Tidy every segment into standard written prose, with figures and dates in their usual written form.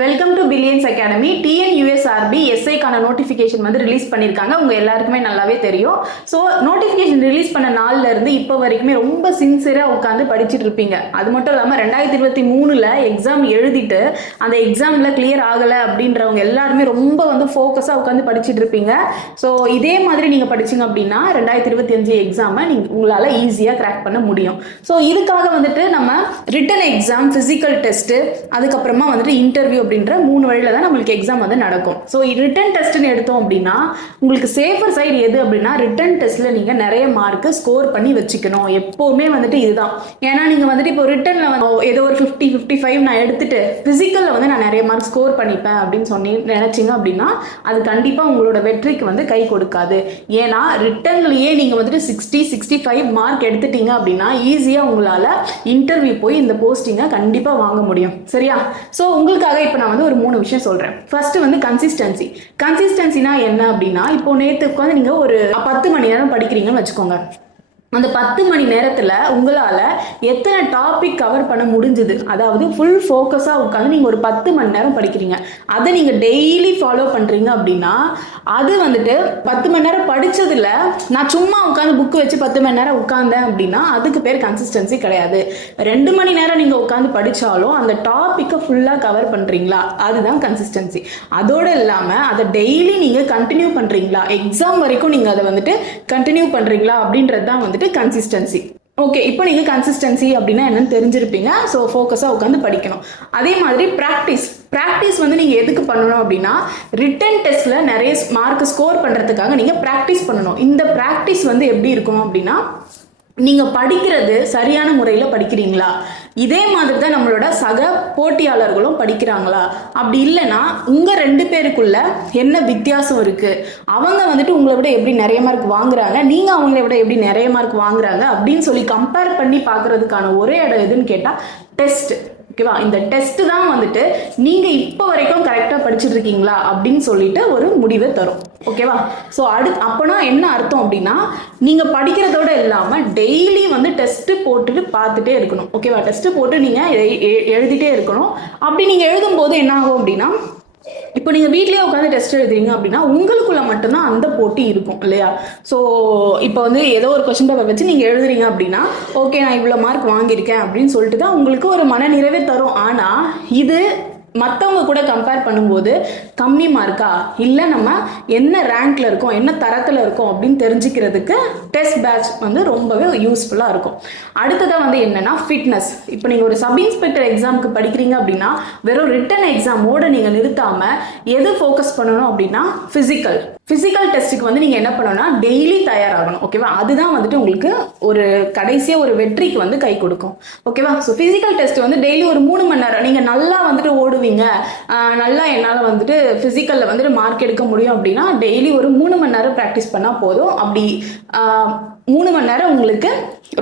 Welcome to billions academy. TNUSRB எஸ்ஐக்கான notification வந்து release பண்ணியிருக்காங்க. உங்கள் எல்லாருக்குமே நல்லாவே தெரியும். ஸோ நோட்டிஃபிகேஷன் ரிலீஸ் பண்ண நாள்ல இருந்து இப்போ வரைக்குமே ரொம்ப சின்சியராக உட்காந்து படிச்சுட்டு இருப்பீங்க. அது மட்டும் இல்லாமல் 2023 எக்ஸாம் எழுதிட்டு அந்த எக்ஸாமில் கிளியர் ஆகலை அப்படின்றவங்க எல்லாருமே ரொம்ப வந்து ஃபோக்கஸாக உட்காந்து படிச்சுட்டு இருப்பீங்க. ஸோ இதே மாதிரி நீங்கள் படிச்சிங்க அப்படின்னா 2025 எக்ஸாமை உங்களால் ஈஸியாக கிராக் பண்ண முடியும். ஸோ இதுக்காக வந்துட்டு நம்ம ரிட்டன் எக்ஸாம், ஃபிசிக்கல் டெஸ்ட்டு, அதுக்கப்புறமா வந்துட்டு இன்டர்வியூ அப்படின்ற 3 வழியில தான் நம்மளுக்கு எக்ஸாம் வந்து நடக்கும். ஸோ ரிட்டன் டெஸ்ட்னு எடுத்தோம் அப்படின்னா உங்களுக்கு சேஃபர் சைடு எது அப்படின்னா ரிட்டன் டெஸ்ட்ல நீங்க நிறைய மார்க் ஸ்கோர் பண்ணி வச்சுக்கணும். எப்பவுமே வந்துட்டு இதுதான். ஏன்னா நீங்க வந்துட்டு இப்போ ரிட்டன்ல ஏதோ ஒரு 50, 55 நான் எடுத்துட்டு பிசிக்கல்ல வந்து நான் நிறைய மார்க் ஸ்கோர் பண்ணிப்பேன் அப்படின்னு நினைச்சீங்க அப்படின்னா அது கண்டிப்பா உங்களோட வெற்றிக்கு வந்து கை கொடுக்காது. ஏன்னா ரிட்டன்லயே நீங்க வந்துட்டு 60, 65 மார்க் எடுத்துட்டீங்க அப்படின்னா ஈஸியா உங்களால இன்டர்வியூ போய் இந்த போஸ்டிங்கை கண்டிப்பா வாங்க முடியும். சரியா? ஸோ உங்களுக்காக இப்போ நான் வந்து ஒரு 3 விஷயம் சொல்றேன். ஃபர்ஸ்ட் வந்து கன்சிஸ்டன்சினா என்ன அப்படின்னா, இப்போ நேற்று உட்காந்து நீங்க ஒரு 10 மணி நேரம் படிக்கிறீங்கன்னு வச்சுக்கோங்க. அந்த 10 மணி நேரத்தில் உங்களால் எத்தனை டாபிக் கவர் பண்ண முடிஞ்சுது, அதாவது ஃபுல் ஃபோக்கஸாக உட்காந்து நீங்கள் ஒரு 10 மணி நேரம் படிக்கிறீங்க, அதை நீங்கள் டெய்லி ஃபாலோ பண்ணுறீங்க அப்படின்னா அது வந்துட்டு 10 மணி நேரம் படித்ததில் நான் சும்மா உட்காந்து புக்கு வச்சு 10 மணி நேரம் உட்காந்தேன் அப்படின்னா அதுக்கு பேர் கன்சிஸ்டன்சி கிடையாது. 2 மணி நேரம் நீங்கள் உட்காந்து படித்தாலும் அந்த டாப்பிக்கை ஃபுல்லாக கவர் பண்ணுறீங்களா, அதுதான் கன்சிஸ்டன்சி. அதோடு இல்லாமல் அதை டெய்லி நீங்கள் கண்டினியூ பண்ணுறீங்களா, எக்ஸாம் வரைக்கும் நீங்கள் அதை வந்துட்டு கண்டினியூ பண்ணுறீங்களா அப்படின்றது தான் வந்துட்டு கன்சிஸ்டன்சி. ஓகே, இப்போ நீங்கள் கன்சிஸ்டன்சி அப்படின்னா என்னன்னு தெரிஞ்சிருப்பீங்க. ஸோ ஃபோக்கஸாக உட்காந்து படிக்கணும். அதே மாதிரி ப்ராக்டிஸ் வந்து நீங்கள் எதுக்கு பண்ணணும் அப்படின்னா ரிட்டன் டெஸ்ட்டில் நிறைய மார்க் ஸ்கோர் பண்ணுறதுக்காக நீங்கள் ப்ராக்டிஸ் பண்ணணும். இந்த ப்ராக்டிஸ் வந்து எப்படி இருக்கணும் அப்படின்னா, நீங்கள் படிக்கிறது சரியான முறையில் படிக்கிறீங்களா, இதே மாதிரி தான் நம்மளோட சக போட்டியாளர்களும் படிக்கிறாங்களா, அப்படி இல்லைன்னா உங்கள் 2 பேருக்குள்ள என்ன வித்தியாசம் இருக்குது, அவங்க வந்துட்டு உங்களை விட எப்படி நிறைய மார்க் வாங்குறாங்க, நீங்கள் அவங்கள விட எப்படி நிறைய மார்க் வாங்குறாங்க அப்படின்னு சொல்லி கம்பேர் பண்ணி பார்க்கறதுக்கான ஒரே இடம் எதுன்னு கேட்டால் டெஸ்ட். ஓகேவா? இந்த டெஸ்ட் தான் வந்துட்டு நீங்க இப்போ வரைக்கும் கரெக்டா படிச்சுட்டு இருக்கீங்களா அப்படின்னு சொல்லிட்டு ஒரு முடிவை தரும். ஓகேவா? ஸோ அப்போனா என்ன அர்த்தம் அப்படின்னா, நீங்க படிக்கிறதோட இல்லாம டெய்லி வந்து டெஸ்ட் போட்டுட்டு பார்த்துட்டே இருக்கணும். ஓகேவா? டெஸ்ட் போட்டு நீங்க எழுதிட்டே இருக்கணும். அப்படி நீங்க எழுதும் போது என்ன ஆகும் அப்படின்னா, இப்போ நீங்க வீட்லயே உட்காந்து டெஸ்ட் எழுதுறீங்க அப்படின்னா உங்களுக்குள்ள மட்டும்தான் அந்த போட்டி இருக்கும் இல்லையா? ஸோ இப்போ வந்து ஏதோ ஒரு கொஸ்டின் பேப்பர் வச்சு நீங்க எழுதுறீங்க அப்படின்னா ஓகே நான் இவ்வளோ மார்க் வாங்கியிருக்கேன் அப்படின்னு சொல்லிட்டு தான் உங்களுக்கு ஒரு மன நிறைவே தரும். ஆனா இது மற்றவங்க கூட கம்பேர் பண்ணும்போது கம்மி மார்க்கா இல்லை நம்ம என்ன ரேங்க்ல இருக்கோம், என்ன தரத்தில் இருக்கோம் அப்படின்னு தெரிஞ்சுக்கிறதுக்கு டெஸ்ட் பேட்ச் வந்து ரொம்பவே யூஸ்ஃபுல்லாக இருக்கும். அடுத்ததாக வந்து என்னன்னா ஃபிட்னஸ். இப்போ நீங்கள் ஒரு சப் இன்ஸ்பெக்டர் எக்ஸாமுக்கு படிக்கிறீங்க அப்படின்னா வெறும் ரிட்டன் எக்ஸாமோட நீங்கள் நிறுத்தாமல் எது ஃபோக்கஸ் பண்ணணும் அப்படின்னா ஃபிசிக்கல் டெஸ்ட்டுக்கு வந்து நீங்கள் என்ன பண்ணணும்னா டெய்லி தயாராகணும். ஓகேவா? அதுதான் வந்துட்டு உங்களுக்கு ஒரு கடைசியாக ஒரு வெற்றிக்கு வந்து கை கொடுக்கும். ஓகேவா? ஸோ ஃபிசிக்கல் டெஸ்ட் வந்து டெய்லி ஒரு 3 மணி நேரம் நீங்கள் நல்லா வந்துட்டு ஓடுவீங்க, நல்லா என்னால் வந்துட்டு ஃபிசிக்கலில் வந்துட்டு மார்க் எடுக்க முடியும் அப்படின்னா டெய்லி ஒரு 3 மணி நேரம் ப்ராக்டிஸ் பண்ணால் போதும். அப்படி 3 மணி நேரம் உங்களுக்கு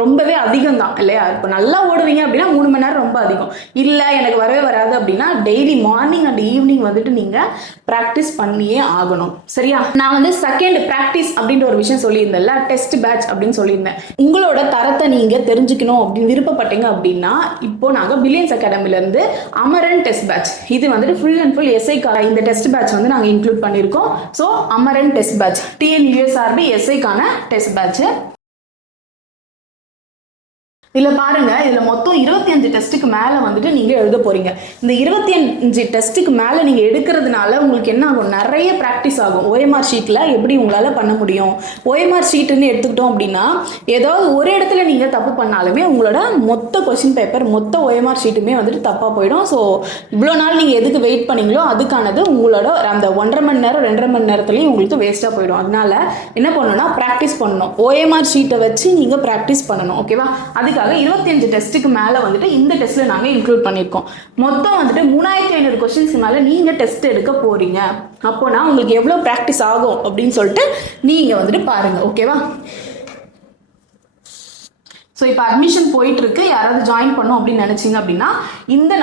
ரொம்பவே அதிகம் தான் இல்லையா? இப்போ நல்லா ஓடுவீங்க அப்படின்னா 3 மணி நேரம் ரொம்ப அதிகம். இல்லை எனக்கு வரவே வராது அப்படின்னா டெய்லி மார்னிங் அண்ட் ஈவினிங் வந்துட்டு நீங்கள் ப்ராக்டிஸ் பண்ணியே ஆகணும். சரியா? நான் வந்து செகண்ட் ப்ராக்டிஸ் அப்படின்ற ஒரு விஷயம் சொல்லியிருந்தேன்ல, டெஸ்ட் பேட்ச் அப்படின்னு சொல்லியிருந்தேன். உங்களோட தரத்தை நீங்கள் தெரிஞ்சுக்கணும் அப்படின்னு விருப்பப்பட்டீங்க அப்படின்னா இப்போ நாங்கள் பில்லியன்ஸ் அகாடமிலேருந்து அமரன் டெஸ்ட் பேட்ச், இது வந்துட்டு ஃபுல் அண்ட் ஃபுல் எஸ்ஐக்கான இந்த டெஸ்ட் பேட்ச் வந்து நாங்கள் இன்க்ளூட் பண்ணியிருக்கோம். So Amaran test batch, TNUSRB எஸ்ஐக்கான டெஸ்ட் பேட்ச். இதில் பாருங்க, இதில் மொத்தம் 25 டெஸ்ட்டுக்கு மேலே வந்துட்டு நீங்கள் எழுத போறீங்க. இந்த 25 டெஸ்ட்டுக்கு மேலே நீங்கள் எடுக்கிறதுனால உங்களுக்கு என்ன ஆகும், நிறைய ப்ராக்டிஸ் ஆகும். OMR ஷீட்டில் எப்படி உங்களால் பண்ண முடியும், OMR ஷீட்டுன்னு எடுத்துக்கிட்டோம் அப்படின்னா ஏதாவது ஒரு இடத்துல நீங்கள் தப்பு பண்ணாலுமே உங்களோட மொத்த கொஸ்டின் பேப்பர், மொத்த OMR ஷீட்டுமே வந்துட்டு தப்பாக போயிடும். ஸோ இவ்வளோ நாள் நீங்கள் எதுக்கு வெயிட் பண்ணீங்களோ அதுக்கானது உங்களோட அந்த 1.5 மணி நேரம் 2.5 மணி நேரத்துலையும் உங்களுக்கு வேஸ்ட்டாக போயிடும். அதனால என்ன பண்ணணும்னா ப்ராக்டிஸ் பண்ணணும். OMR ஷீட்டை வச்சு நீங்கள் ப்ராக்டிஸ் பண்ணணும். ஓகேவா? அதுக்கு 25 டெஸ்ட்டுக்கு மேலே வந்துட்டு இந்த டெஸ்ட்ல நாங்கள் இன்க்ளூட் பண்ணியிருக்கோம். மொத்தம் வந்துட்டு 3500 கொஸ்டின்ஸ்க்கு மேலே நீங்கள் டெஸ்ட் எடுக்க போறீங்க. அப்போனா உங்களுக்கு எவ்வளோ ப்ராக்டிஸ் ஆகும் அப்படின்னு சொல்லிட்டு நீங்கள் வந்துட்டு பாருங்க. ஓகேவா? ஸோ இப்போ அட்மிஷன் போயிட்டு இருக்கு. யாராவது ஜாயின் பண்ணும் அப்படின்னு நினைச்சீங்க அப்படின்னா இந்த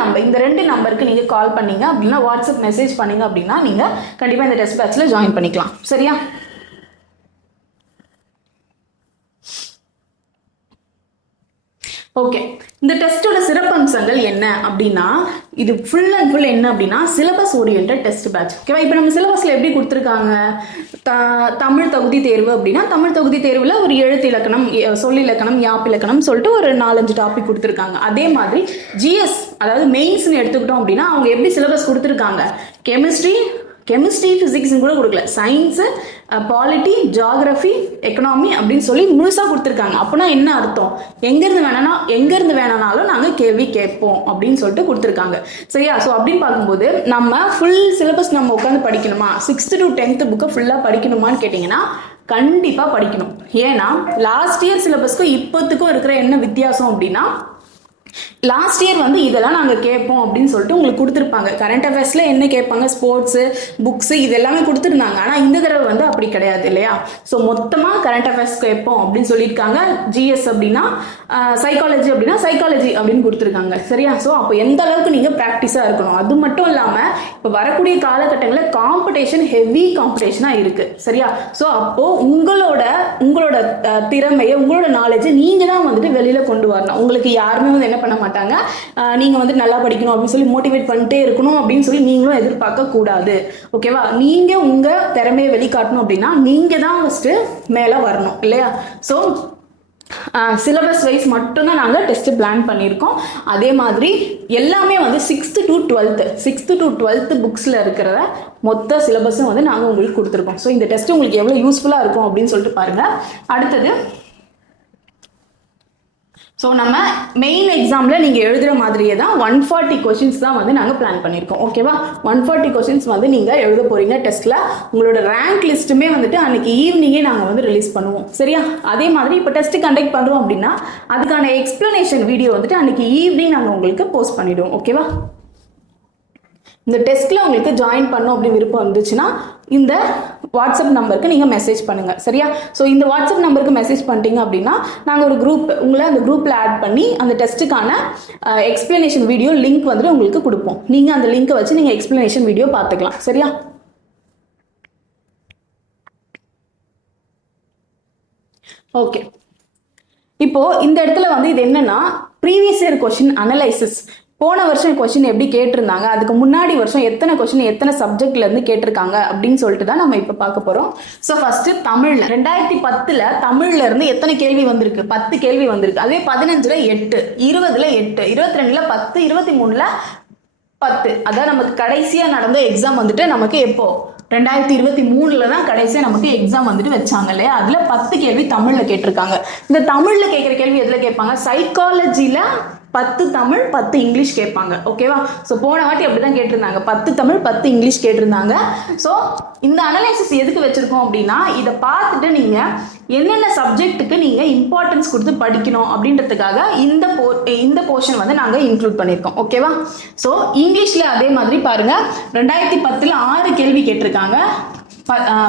2 நம்பருக்கு நீங்கள் கால் பண்ணீங்க அப்படின்னா வாட்ஸ்அப் மெசேஜ் பண்ணீங்க அப்படின்னா நீங்கள் கண்டிப்பாக இந்த டெஸ்ட் பேட்ச்ல ஜாயின் பண்ணிக்கலாம். சரியா? ஓகே, இந்த டெஸ்டோட சிறப்பம்சங்கள் என்ன அப்படின்னா, இது ஃபுல் அண்ட் ஃபுல் என்ன அப்படின்னா சிலபஸ் ஓரியன்டட் டெஸ்ட் பேட்ச். ஓகேவா? இப்போ நம்ம சிலபஸ்ல எப்படி கொடுத்துருக்காங்க, தமிழ் தகுதி தேர்வு அப்படின்னா தமிழ் தகுதி தேர்வில் ஒரு எழுத்து இலக்கணம், சொல்லிலக்கணம், யாப்பிலக்கணம் சொல்லிட்டு ஒரு 4-5 டாபிக் கொடுத்துருக்காங்க. அதே மாதிரி ஜிஎஸ் அதாவது மெயின்ஸ்னு எடுத்துக்கிட்டோம் அப்படின்னா அவங்க எப்படி சிலபஸ் கொடுத்துருக்காங்க, கெமிஸ்ட்ரி ஃபிசிக்ஸ்னு கூட கொடுக்கல, சயின்ஸு, பாலிட்டி, ஜியாகிரஃபி, எக்கனாமி அப்படின்னு சொல்லி முழுசாக கொடுத்துருக்காங்க. அப்படின்னா என்ன அர்த்தம், எங்கேருந்து வேணாலும் நாங்கள் கேள்வி கேட்போம் அப்படின்னு சொல்லிட்டு கொடுத்துருக்காங்க. சரியா? ஸோ அப்படின்னு பார்க்கும்போது நம்ம ஃபுல் சிலபஸ் நம்ம உட்காந்து படிக்கணுமா, 6th to 10th புக்கை ஃபுல்லாக படிக்கணுமான்னு கேட்டிங்கன்னா கண்டிப்பாக படிக்கணும். ஏன்னா லாஸ்ட் இயர் சிலபஸ்க்கும் இப்போத்துக்கும் இருக்கிற என்ன வித்தியாசம் அப்படின்னா, லாஸ்ட் இயர் வந்து இதெல்லாம் நாங்கள் கேட்போம் அப்படின்னு சொல்லிட்டு உங்களுக்கு கொடுத்துருப்பாங்க. கரண்ட் அஃபேர்ஸில் என்ன கேட்பாங்க, ஸ்போர்ட்ஸு, புக்ஸு இது எல்லாமே கொடுத்துருந்தாங்க. ஆனால் இந்த தடவை வந்து அப்படி கிடையாது இல்லையா? ஸோ மொத்தமாக கரண்ட் அஃபேர்ஸ் கேட்போம் அப்படின்னு சொல்லியிருக்காங்க. ஜிஎஸ் அப்படின்னா சைக்காலஜி அப்படின்னா சைக்காலஜி அப்படின்னு கொடுத்துருக்காங்க. சரியா? ஸோ அப்போ எந்த அளவுக்கு நீங்கள் ப்ராக்டிஸாக இருக்கணும். அது மட்டும் இல்லாமல் இப்போ வரக்கூடிய காலகட்டங்களில் காம்படிஷன், ஹெவி காம்படிஷனாக இருக்குது. சரியா? ஸோ அப்போது உங்களோட திறமையை, உங்களோட நாலேஜை நீங்கள் தான் வந்துட்டு வெளியில் கொண்டு வரணும். உங்களுக்கு யாருமே வந்து என்ன பண்ண மாட்டாங்க, நீங்க வந்து நல்லா படிக்கணும் அப்படின்னு சொல்லி மோட்டிவேட் பண்ணிட்டே இருக்கணும் அப்படின்னு சொல்லி நீங்களும் எதிர்பார்க்க கூடாது. ஓகேவா? நீங்க உங்க திறமையை வெளிக்காட்டணும் அப்படின்னா நீங்க தான் ஃபர்ஸ்ட் மேல வரணும் இல்லையா? ஸோ சிலபஸ் வைஸ் மட்டும்தான் நாங்கள் டெஸ்ட் பிளான் பண்ணியிருக்கோம். அதே மாதிரி எல்லாமே வந்து 6th to 12th புக்ஸில் இருக்கிற மொத்த சிலபஸும் வந்து நாங்கள் உங்களுக்கு கொடுத்துருக்கோம். ஸோ இந்த டெஸ்ட் உங்களுக்கு எவ்வளோ யூஸ்ஃபுல்லாக இருக்கும் அப்படின்னு சொல்லிட்டு பாருங்கள். அடுத்தது, ஸோ நம்ம மெயின் எக்ஸாமில் நீங்கள் எழுதுகிற மாதிரியே தான் 140 கொஷின்ஸ் தான் வந்து நாங்கள் பிளான் பண்ணியிருக்கோம். ஓகேவா? 140 கொஷின்ஸ் வந்து நீங்கள் எழுத போகிறீங்க டெஸ்ட்டில். உங்களோட ரேங்க் லிஸ்ட்டுமே வந்துட்டு அன்றைக்கி ஈவினிங்கே நாங்கள் வந்து ரிலீஸ் பண்ணுவோம். சரியா? அதே மாதிரி இப்போ டெஸ்ட்டு கண்டக்ட் பண்ணுறோம் அப்படின்னா அதுக்கான எக்ஸ்ப்ளனேஷன் வீடியோ வந்துட்டு அன்றைக்கி ஈவினிங் நாங்கள் உங்களுக்கு போஸ்ட் பண்ணிவிடுவோம். ஓகேவா? இந்த டெஸ்ட்டில் உங்களுக்கு ஜாயின் பண்ணோம் அப்படின்னு விருப்பம் இருந்துச்சுன்னா இந்த வாட்ஸ்அப் நம்பருக்கு நீங்கள் மெசேஜ் பண்ணுங்கள். சரியா? ஸோ இந்த வாட்ஸ்அப் நம்பருக்கு மெசேஜ் பண்ணிட்டீங்க அப்படின்னா நாங்கள் ஒரு உங்களை அந்த குரூப்பில் ஆட் பண்ணி அந்த டெஸ்ட்டுக்கான எக்ஸ்பிளனேஷன் வீடியோ லிங்க் வந்துட்டு உங்களுக்கு கொடுப்போம். நீங்கள் அந்த லிங்க்கை வச்சு நீங்கள் எக்ஸ்பிளனேஷன் வீடியோ பார்த்துக்கலாம். சரியா? ஓகே, இப்போ இந்த இடத்துல வந்து இது என்னன்னா ப்ரீவியஸ் இயர் கொஸ்டின் அனலைசிஸ். போன வருஷம் கொஸ்டின் எப்படி கேட்டிருந்தாங்க, அதுக்கு முன்னாடி வருஷம் எத்தனை கொஸ்டின் எத்தனை சப்ஜெக்ட்ல இருந்து கேட்டிருக்காங்க அப்படின்னு சொல்லிட்டு தான் நம்ம இப்ப பார்க்க போறோம். ஸோ ஃபர்ஸ்ட் தமிழ்ல 2010 தமிழ்ல இருந்து எத்தனை கேள்வி வந்திருக்கு, 10 கேள்வி வந்திருக்கு. அதே 15ல் 8, 20ல் 8, 22ல் 10, 23ல் 10. அதான் நமக்கு கடைசியா நடந்த எக்ஸாம் வந்துட்டு நமக்கு எப்போ 2023 தான் கடைசியா நமக்கு எக்ஸாம் வந்துட்டு வச்சாங்க இல்லையா? அதுல 10 கேள்வி தமிழ்ல கேட்டிருக்காங்க. இந்த தமிழ்ல கேட்கிற கேள்வி எதுல கேட்பாங்க, சைக்காலஜில 10 தமிழ் 10 இங்கிலீஷ் கேட்பாங்க. ஓகேவா? ஸோ போன வாட்டி அப்படிதான் கேட்டிருந்தாங்க, 10 தமிழ் 10 இங்கிலீஷ் கேட்டிருந்தாங்க. ஸோ இந்த அனலைசிஸ் எதுக்கு வச்சிருக்கோம் அப்படின்னா இதை பார்த்துட்டு நீங்க என்னென்ன சப்ஜெக்ட்டுக்கு நீங்க இம்பார்ட்டன்ஸ் கொடுத்து படிக்கணும் அப்படின்றதுக்காக இந்த போர்ஷன் வந்து நாங்க இன்க்ளூட் பண்ணியிருக்கோம். ஓகேவா? ஸோ இங்கிலீஷ்ல அதே மாதிரி பாருங்க, 2010ல் 6 கேள்வி கேட்டிருக்காங்க,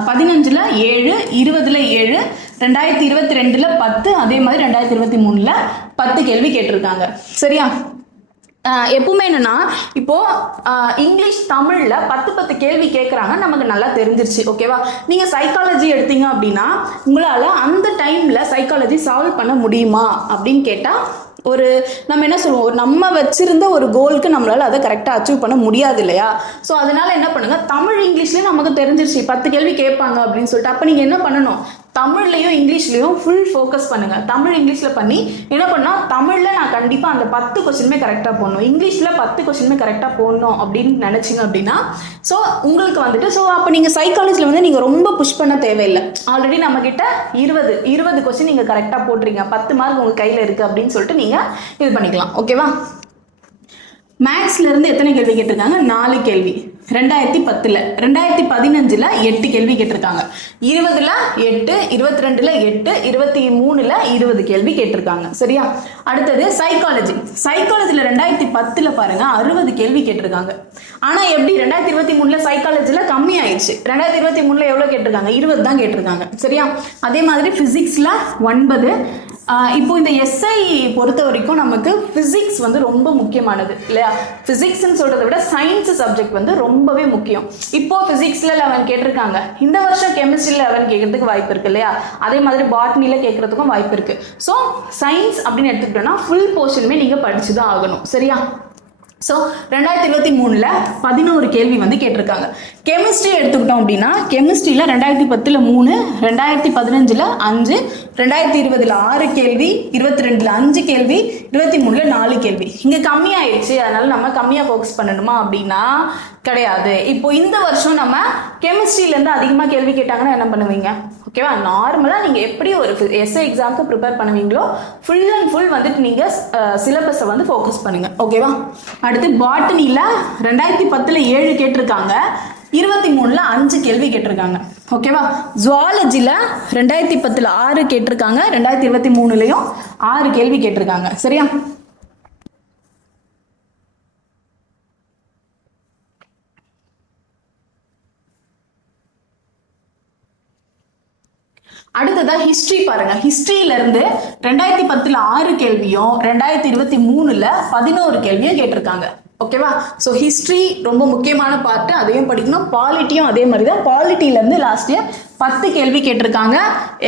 15ல் 7, 20ல் 7, 2022ல் 10, அதே மாதிரி 2023ல் 10 கேள்வி கேட்டிருக்காங்க. சரியா? எப்பவுமே என்னன்னா இப்போ இங்கிலீஷ் தமிழ்ல 10 கேள்வி கேட்கறாங்க, நமக்கு நல்லா தெரிஞ்சிருச்சு. ஓகேவா? நீங்க சைக்காலஜி எடுத்தீங்க அப்படின்னா உங்களால அந்த டைம்ல சைக்காலஜி சால்வ் பண்ண முடியுமா அப்படின்னு கேட்டா நம்ம என்ன சொல்லுவோம், நம்ம வச்சிருந்த ஒரு கோலுக்கு நம்மளால அதை கரெக்டாக அச்சீவ் பண்ண முடியாது இல்லையா? ஸோ அதனால என்ன பண்ணுங்க, தமிழ் இங்கிலீஷ்லயும் நமக்கு தெரிஞ்சிருச்சு 10 கேள்வி கேட்பாங்க அப்படின்னு சொல்லிட்டு அப்போ நீங்க என்ன பண்ணணும், தமிழ்லையும் இங்கிலீஷ்லையும் ஃபுல் ஃபோக்கஸ் பண்ணுங்க. தமிழ் இங்கிலீஷ்ல பண்ணி என்ன பண்ணா, தமிழ்ல நான் கண்டிப்பா அந்த 10 கொஸ்டினுமே கரெக்டா போடணும், இங்கிலீஷ்ல 10 கொஸ்டினுமே கரெக்டா போடணும் அப்படின்னு நினைச்சீங்க அப்படின்னா ஸோ உங்களுக்கு வந்துட்டு ஸோ அப்போ நீங்க சைக்காலஜில வந்து நீங்க ரொம்ப புஷ் பண்ண தேவையில்லை. ஆல்ரெடி நம்ம கிட்ட 20 கொஸ்டின் நீங்க கரெக்டா போட்டுறீங்க, 10 மார்க் உங்க கையில இருக்கு அப்படின்னு சொல்லிட்டு நீங்க இது பண்ணிக்கலாம். ஓகேவா? மேக்ஸ்ல இருந்து எத்தனை கேள்வி கேட்டிருக்காங்க, 4 கேள்வி. 2010ல் 2015ல் 8 கேள்வி கேட்டிருக்காங்க, 20ல் 8, 22ல் 8, 23ல் 20 கேள்வி கேட்டிருக்காங்க. சரியா? அடுத்தது சைக்காலஜில 2010ல் பாருங்க 60 கேள்வி கேட்டிருக்காங்க. ஆனா எப்படி 2023ல் சைக்காலஜில கம்மி ஆயிடுச்சு, 2023ல் எவ்வளவு கேட்டிருக்காங்க, 20 தான் கேட்டிருக்காங்க. சரியா? அதே மாதிரி பிசிக்ஸ்ல 9, இப்போ இந்த எஸ்ஐ பொறுத்த வரைக்கும் நமக்கு பிசிக்ஸ் வந்து ரொம்ப முக்கியமானது இல்லையா? பிசிக்ஸ்ன்னு சொல்றதை விட சயின்ஸ் சப்ஜெக்ட் வந்து ரொம்பவே முக்கியம். இப்போ பிசிக்ஸ்ல 11 கேட்டிருக்காங்க, இந்த வருஷம் கெமிஸ்ட்ரியில் 11 கேட்கறதுக்கு வாய்ப்பு இருக்கு இல்லையா? அதே மாதிரி பாட்னில கேட்கறதுக்கும் வாய்ப்பு இருக்கு. ஸோ சயின்ஸ் அப்படின்னு எடுத்துக்கிட்டோம்னா ஃபுல் போர்ஷனுமே நீங்க படிச்சுதான் ஆகணும். சரியா? ஸோ 2023 11 கேள்வி வந்து கேட்டிருக்காங்க. கெமிஸ்ட்ரி எடுத்துக்கிட்டோம் அப்படின்னா கெமிஸ்ட்ரியில் 2010 3, 2015 5, 2020 6 கேள்வி, 22 5 கேள்வி, 23 4 கேள்வி. இங்கே கம்மியாயிடுச்சு, அதனால நம்ம கம்மியாக ஃபோக்கஸ் பண்ணணுமா அப்படின்னா கிடையாது. இப்போ இந்த வருஷம் நம்ம கெமிஸ்ட்ரியிலேருந்து அதிகமாக கேள்வி கேட்டாங்கன்னா என்ன பண்ணுவீங்க? ஓகேவா? நார்மலாக நீங்கள் எப்படி ஒரு எஸ்ஐ எக்ஸாமுக்கு ப்ரிப்பேர் பண்ணுவீங்களோ ஃபுல் அண்ட் ஃபுல் வந்துட்டு நீங்கள் சிலபஸை வந்து ஃபோக்கஸ் பண்ணுங்கள். ஓகேவா? அடுத்து பாட்டனியில் 2010 7 கேட்டிருக்காங்க, 23 5 கேள்வி கேட்டிருக்காங்க. ஓகேவா? ஜுவாலஜியில் 2010 6 கேட்டிருக்காங்க, 2023 6 கேள்வி கேட்டிருக்காங்க. சரியா? அடுத்ததா ஹிஸ்டரி பாருங்க. ஹிஸ்டரியில இருந்து 2010 6 கேள்வியும் 2023 11 கேள்வியும் கேட்டிருக்காங்க. ஓகேவா? ஸோ ஹிஸ்ட்ரி ரொம்ப முக்கியமான பார்ட்டு, அதையும் படிக்கணும். பாலிட்டியும் அதே மாதிரி தான். பாலிட்டியிலேருந்து லாஸ்ட் இயர் 10 கேள்வி கேட்டிருக்காங்க,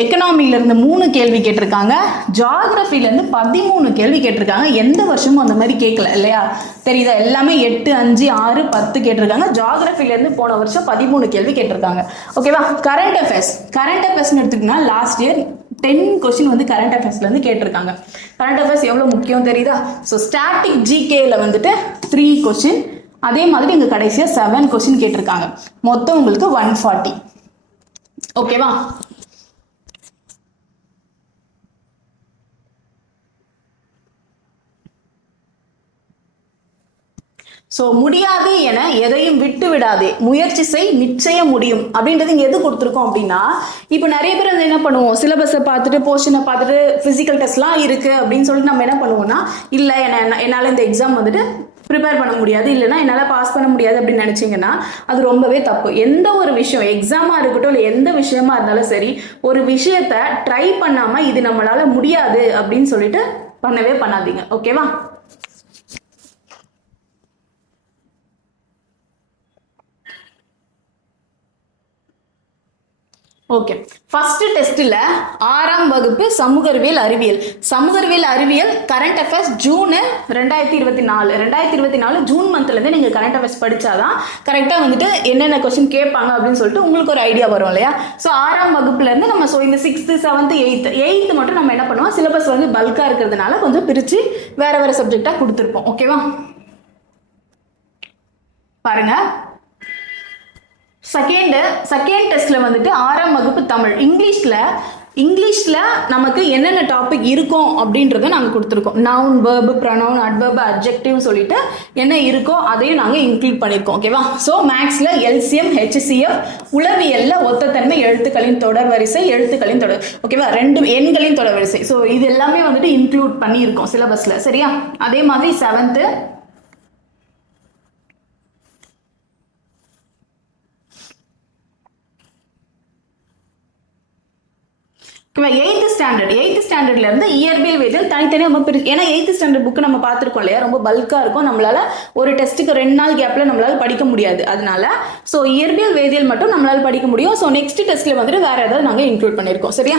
எக்கனாமிலேருந்து 3 கேள்வி கேட்டிருக்காங்க, ஜாகிரஃபிலேருந்து 13 கேள்வி கேட்டிருக்காங்க. எந்த வருஷமும் அந்த மாதிரி கேட்கல இல்லையா? தெரியுதா? எல்லாமே 8 5 6 10 கேட்டிருக்காங்க. ஜாகிரஃபிலேருந்து போன வருஷம் 13 கேள்வி கேட்டிருக்காங்க. ஓகேவா? கரண்ட் அஃபேர்ஸ்னு எடுத்துக்கிட்டோம்னா லாஸ்ட் இயர் 10 கொஸ்டின் வந்து கரண்ட் அஃபேர்ஸ்லேருந்து கேட்டிருக்காங்க. கரண்ட் அஃபேர்ஸ் எவ்வளோ முக்கியம் தெரியுதா? ஸோ ஸ்டாட்டிக் ஜிகேல வந்துட்டு 3 கொஸ்டின், அதே மாதிரி இங்கே கடைசியாக 7 கொஸ்டின் கேட்டிருக்காங்க. மொத்தம் உங்களுக்கு 140. ஓகேவா? ஸோ முடியாது என எதையும் விட்டு விடாதே, முயற்சி செய், நிச்சயம் முடியும் அப்படின்றது இங்கே எது கொடுத்துருக்கோம் அப்படின்னா, இப்போ நிறைய பேர் வந்து என்ன பண்ணுவோம், சிலபஸை பார்த்துட்டு போர்ஷனை பார்த்துட்டு ஃபிசிக்கல் டெஸ்ட்லாம் இருக்குது அப்படின்னு சொல்லிட்டு நம்ம என்ன பண்ணுவோம்னா, இல்லை என்னால் இந்த எக்ஸாம் வந்துட்டு ப்ரிப்பேர் பண்ண முடியாது, இல்லைனா என்னால் பாஸ் பண்ண முடியாது அப்படின்னு நினச்சிங்கன்னா அது ரொம்பவே தப்பு. எந்த ஒரு விஷயம், எக்ஸாமாக இருக்கட்டும் இல்லை எந்த விஷயமா இருந்தாலும் சரி, ஒரு விஷயத்த ட்ரை பண்ணாமல் இது நம்மளால் முடியாது அப்படின்னு சொல்லிட்டு பண்ணவே பண்ணாதீங்க. ஓகேவா? ஓகே, ஃபர்ஸ்ட் டெஸ்ட்டில் 6ஆம் வகுப்பு சமூகறிவியல் அறிவியல் கரண்ட் அஃபேர்ஸ் ஜூன் 2024 ஜூன் மந்த்லேருந்து நீங்கள் கரண்ட் அஃபேர்ஸ் படித்தாதான் கரெக்டாக வந்துட்டு என்னென்ன கொஸ்டின் கேட்பாங்க அப்படின்னு சொல்லிட்டு உங்களுக்கு ஒரு ஐடியா வரும் இல்லையா? ஸோ 6ஆம் வகுப்புலேருந்து நம்ம இந்த 6th 7th 8th மட்டும் நம்ம என்ன பண்ணுவோம், சிலபஸ் வந்து பல்காக இருக்கிறதுனால கொஞ்சம் பிரித்து வேறு சப்ஜெக்டாக கொடுத்துருப்போம். ஓகேவா? பாருங்க, செகண்ட் டெஸ்ட்ல வந்துட்டு 6ஆம் வகுப்பு தமிழ், இங்கிலீஷ்ல நமக்கு என்னென்ன டாபிக் இருக்கும் அப்படின்றத நாங்கள் கொடுத்துருக்கோம். Noun, verb, pronoun, adverb, adjective சொல்லிட்டு என்ன இருக்கோ அதையும் நாங்கள் இன்க்ளூட் பண்ணியிருக்கோம். ஓகேவா? ஸோ மேக்ஸில் எல்சிஎம், HCF, உளவியல்ல ஒத்தத்தன்மை, எழுத்துக்களின் தொடர் வரிசை, ஓகேவா, 2 எண்களின் தொடர் வரிசை. ஸோ இது எல்லாமே வந்துட்டு இன்க்ளூட் பண்ணியிருக்கோம் சிலபஸ்ல. சரியா? அதே மாதிரி 7th, எயித்து ஸ்டாண்டர்ட்ல இருந்து இயற்பியல் வேதியியல் தனித்தனியாக நம்ம ஏன்னா 8th ஸ்டாண்டர்ட் புக்கு நம்ம பார்த்துருக்கோம் இல்லையா, ரொம்ப பல்காக இருக்கும், நம்மளால ஒரு டெஸ்ட்டுக்கு 2 நாள் கேப்ல நம்மளால படிக்க முடியாது. அதனால ஸோ இயற்பியல் வேதியியல் மட்டும் நம்மளால படிக்க முடியும். ஸோ நெக்ஸ்ட் டெஸ்ட்ல வந்துட்டு வேற ஏதாவது நாங்கள் இன்க்ளூட் பண்ணியிருக்கோம். சரியா?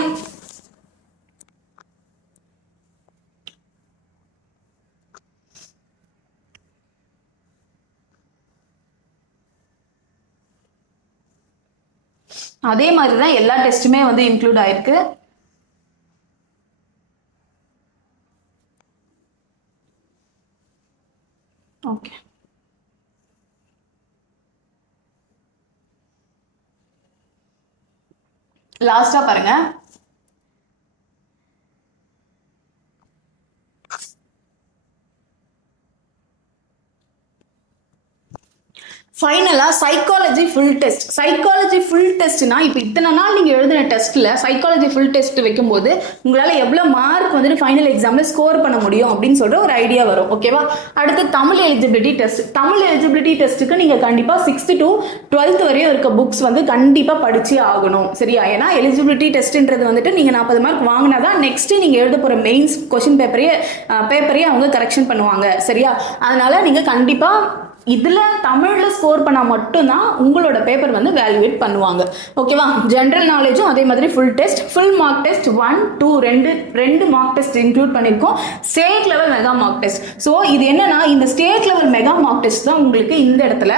அதே மாதிரி தான் எல்லா டெஸ்ட்டுமே வந்து இன்க்ளூட் ஆயிருக்கு. ஓகே, லாஸ்டா பாருங்க, ஃபைனலாக psychology full test. Psychology full டெஸ்ட்னா இப்போ இத்தனை நாள் நீங்கள் எழுதின டெஸ்ட்டில் சைக்காலஜி ஃபுல் டெஸ்ட் வைக்கும்போது உங்களால் எவ்வளோ மார்க் வந்துட்டு ஃபைனல் எக்ஸாமில் ஸ்கோர் பண்ண முடியும் அப்படின்னு சொல்லிட்டு ஒரு ஐடியா வரும். ஓகேவா? அடுத்து Tamil eligibility test. Tamil eligibility டெஸ்ட்டுக்கு நீங்கள் கண்டிப்பாக 6th to 12th வரையும் இருக்க புக்ஸ் வந்து கண்டிப்பாக படிச்சே ஆகணும். சரியா? ஏன்னா எலிஜிபிலிட்டி டெஸ்ட்ன்றது வந்துட்டு நீங்கள் 40 மார்க் வாங்கினா தான் நெக்ஸ்ட் நீங்கள் எழுத போகிற மெயின்ஸ் கொஸ்டின் பேப்பரையே அவங்க கரெக்ஷன் பண்ணுவாங்க. சரியா? அதனால நீங்கள் கண்டிப்பாக இதில் தமிழில் ஸ்கோர் பண்ணால் மட்டும்தான் உங்களோட பேப்பர் வந்து வேல்யூவேட் பண்ணுவாங்க. ஓகேவா? ஜென்ரல் நாலேஜும் அதே மாதிரி full test, full mark test 1, 2 ரெண்டு மார்க் டெஸ்ட் இன்க்ளூட் பண்ணியிருக்கோம். State level mega mark test. So இது என்னன்னா, இந்த state level mega mark test தான் உங்களுக்கு இந்த இடத்துல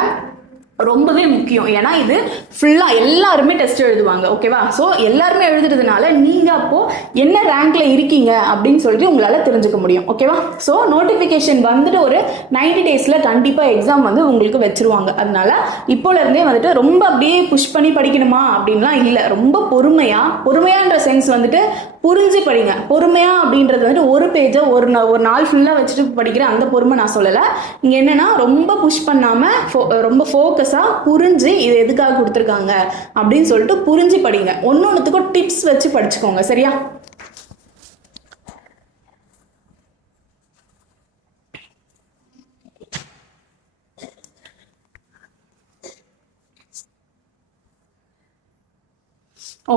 ரொம்பவே முக்கியம். ஏன்னா இது ஃபுல்லாக எல்லாருமே டெஸ்ட் எழுதுவாங்க. ஓகேவா? ஸோ எல்லாருமே எழுதுறதுனால நீங்கள் அப்போது என்ன ரேங்க்ல இருக்கீங்க அப்படின்னு சொல்லிட்டு உங்களால் தெரிஞ்சுக்க முடியும். ஓகேவா? ஸோ நோட்டிஃபிகேஷன் வந்துட்டு ஒரு 90 daysல கண்டிப்பாக எக்ஸாம் வந்து உங்களுக்கு வச்சிருவாங்க. அதனால இப்போலேருந்தே வந்துட்டு ரொம்ப அப்படியே புஷ் பண்ணி படிக்கணுமா அப்படின்லாம் இல்லை. ரொம்ப பொறுமையான்ற சென்ஸ் வந்துட்டு புரிஞ்சு படிங்க. பொறுமையா அப்படின்றது வந்துட்டு ஒரு பேஜை ஒரு நாள் ஃபுல்லாக வச்சுட்டு படிக்கிற அந்த பொறுமை நான் சொல்லலை. இங்கே என்னன்னா ரொம்ப புஷ் பண்ணாமல் ரொம்ப ஃபோக்கஸாக புரிஞ்சு இது எதுக்காக கொடுத்துருக்காங்க அப்படின்னு சொல்லிட்டு புரிஞ்சு படிங்க. ஒன்னொன்னுத்துக்கும் டிப்ஸ் வச்சு படிச்சுக்கோங்க. சரியா?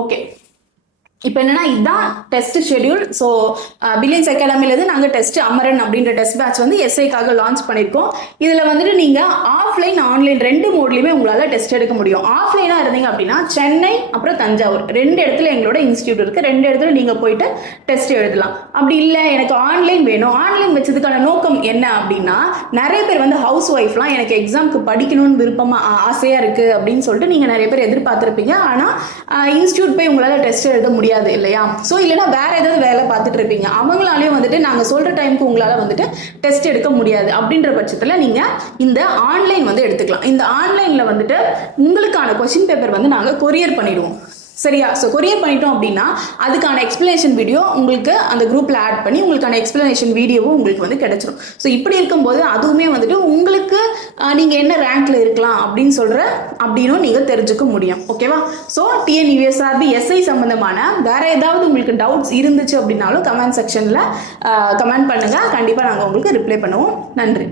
ஓகே, இப்போ என்னன்னா இதுதான் டெஸ்ட் ஷெடியூல். ஸோ பில்லியன்ஸ் அகாடமிலேருந்து நாங்கள் டெஸ்ட் அமரன் அப்படின்ற டெஸ்ட் பேட்ச் வந்து எஸ்ஐக்காக லான்ச் பண்ணியிருக்கோம். இதில் வந்துட்டு நீங்கள் ஆஃப்லைன் ஆன்லைன் 2 மோட்லையுமே உங்களால் டெஸ்ட் எடுக்க முடியும். ஆஃப்லைனாக இருந்தீங்க அப்படின்னா சென்னை அப்புறம் தஞ்சாவூர் 2 இடத்துல எங்களோட இன்ஸ்டியூட் இருக்குது. 2 இடத்துல நீங்கள் போயிட்டு டெஸ்ட் எழுதலாம். அப்படி இல்லை எனக்கு ஆன்லைன் வேணும், ஆன்லைன் வச்சதுக்கான நோக்கம் என்ன அப்படின்னா, நிறைய பேர் வந்து ஹவுஸ் ஒய்ஃப்லாம் எனக்கு எக்ஸாமுக்கு படிக்கணும்னு விருப்பமாக ஆசையாக இருக்குது அப்படின்னு சொல்லிட்டு நீங்கள் நிறைய பேர் எதிர்பார்த்துருப்பீங்க. ஆனால் இன்ஸ்டியூட் போய் உங்களால் டெஸ்ட் எழுத முடியாது இல்லையா? ஸோ இல்லைன்னா வேற ஏதாவது வேலை பார்த்துட்டு இருப்பீங்க. அவங்களாலையும் வந்துட்டு நாங்கள் சொல்ற டைமுக்கு உங்களால் வந்துட்டு டெஸ்ட் எடுக்க முடியாது. அப்படின்ற பட்சத்தில் நீங்கள் இந்த ஆன்லைன் வந்து எடுத்துக்கலாம். இந்த ஆன்லைனில் வந்துட்டு உங்களுக்கான கொஸ்டின் பேப்பர் வந்து நாங்கள் கொரியர் பண்ணிடுவோம். சரியா? ஸோ கொரியர் பண்ணிட்டோம் அப்படின்னா அதுக்கான எக்ஸ்பிளனேஷன் வீடியோ உங்களுக்கு அந்த குரூப்பில் ஆட் பண்ணி உங்களுக்கான எக்ஸ்பிளனேஷன் வீடியோவும் உங்களுக்கு வந்து கிடைச்சிரும். ஸோ இப்படி இருக்கும்போது அதுவுமே வந்துட்டு உங்களுக்கு நீங்கள் என்ன ரேங்க்ல இருக்கலாம் அப்படின்னு நீங்கள் தெரிஞ்சுக்க முடியும். ஓகேவா? ஸோ டிஎன்யூஎஸ்ஆர்பி எஸ்ஐ சம்பந்தமான வேற ஏதாவது உங்களுக்கு டவுட்ஸ் இருந்துச்சு அப்படின்னாலும் கமெண்ட் செக்ஷனில் கமெண்ட் பண்ணுங்க. கண்டிப்பாக நாங்கள் உங்களுக்கு ரிப்ளை பண்ணுவோம். நன்றி.